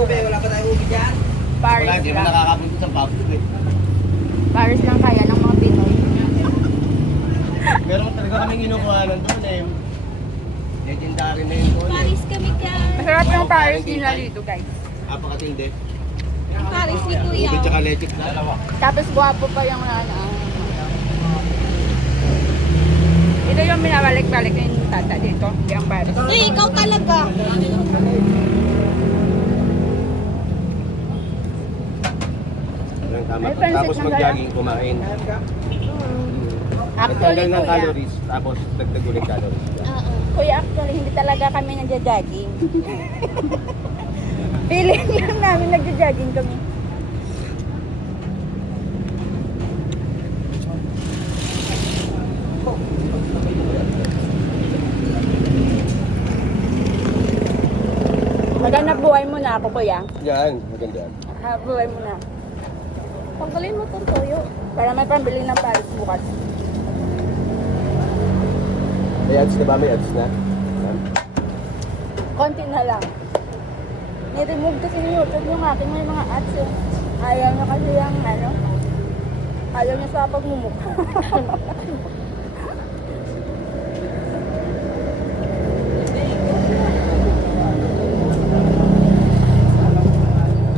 ube, wala pa tayong ube dyan. Paris Wala, hindi mo lang. nakakapunta sa pubs eh. Paris lang kaya ng mga Pinoy. Pero talaga kaming inukuhanan doon eh. Legendary na yun doon eh. Paris kami ka. Masarap yung Paris nila dito, guys. Napakatindi. Paris ni Kuya. Ube tsaka leche dalawa. Tapos guwapo pa yung ano. Ito yung binabalik-balik yung tata dito. Yung Paris. Uy, ikaw talaga. Walang tama. May pansit Tapos na mag-jogging, kumain. Actually, Nagtanggal ng kuya. calories, tapos dagdag ulit calories. Oo. Kuya, actually, hindi talaga kami nagja-jogging. Feeling lang namin nagja-jogging kami. Maghanap buhay mo na ako, kuya. Yan, maganda. Hanap buhay mo na. Tanggalin mo itong toyo. Para may pambili ng Paris bukas. May ads na ba? May ads na? Yan. Konti na lang. Ni-remove kasi ni YouTube yung aking may mga ads eh. Ayaw niya kasi yung ano. Ayaw niya sa pagmumukha.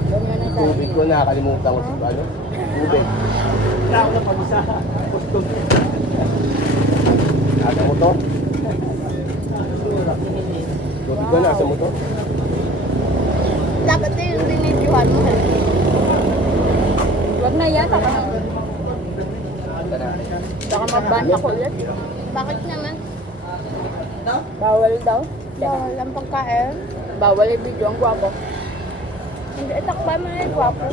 Ganyan ang Tubig ko, nakakalimutan ko sa ano? Tubig. Ako na pag sa custom. Nasa mo to? Tubig ko, nasa mo to? Dapat din yung dinidyohan mo. Huwag na yan. Baka mag-ban ako ulit. Bakit naman? Bawal daw. Bawal ang pagkain. Bawal yung video. Ang gwapo. Hindi, itakba mo na yung gwapo.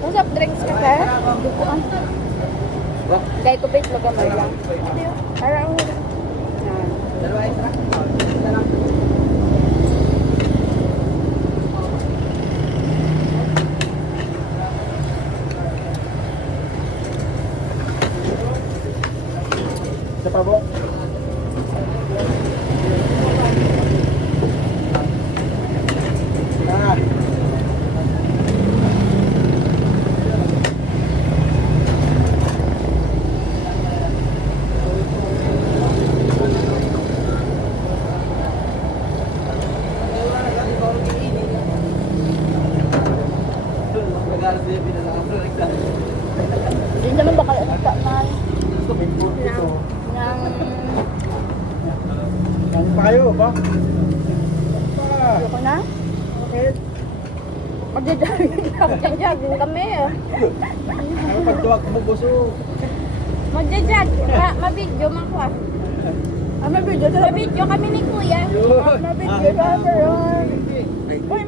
Ang soft drinks ka ka? Hindi ko ang... Gaya ko bait magamay lang. Parang... Yan. Dalawa extra. Isa lang. Isa pa po. Ah. Hindi naman baka ata man ng... Ang payo ba? Ayoko na. Magja-jogging kami eh. Ano pagtuwag mo gusto? Magja-jogging. Ma-video man ko ah. Ma-video. Ma-video kami ni Kuya. Ma-video kami. Uy,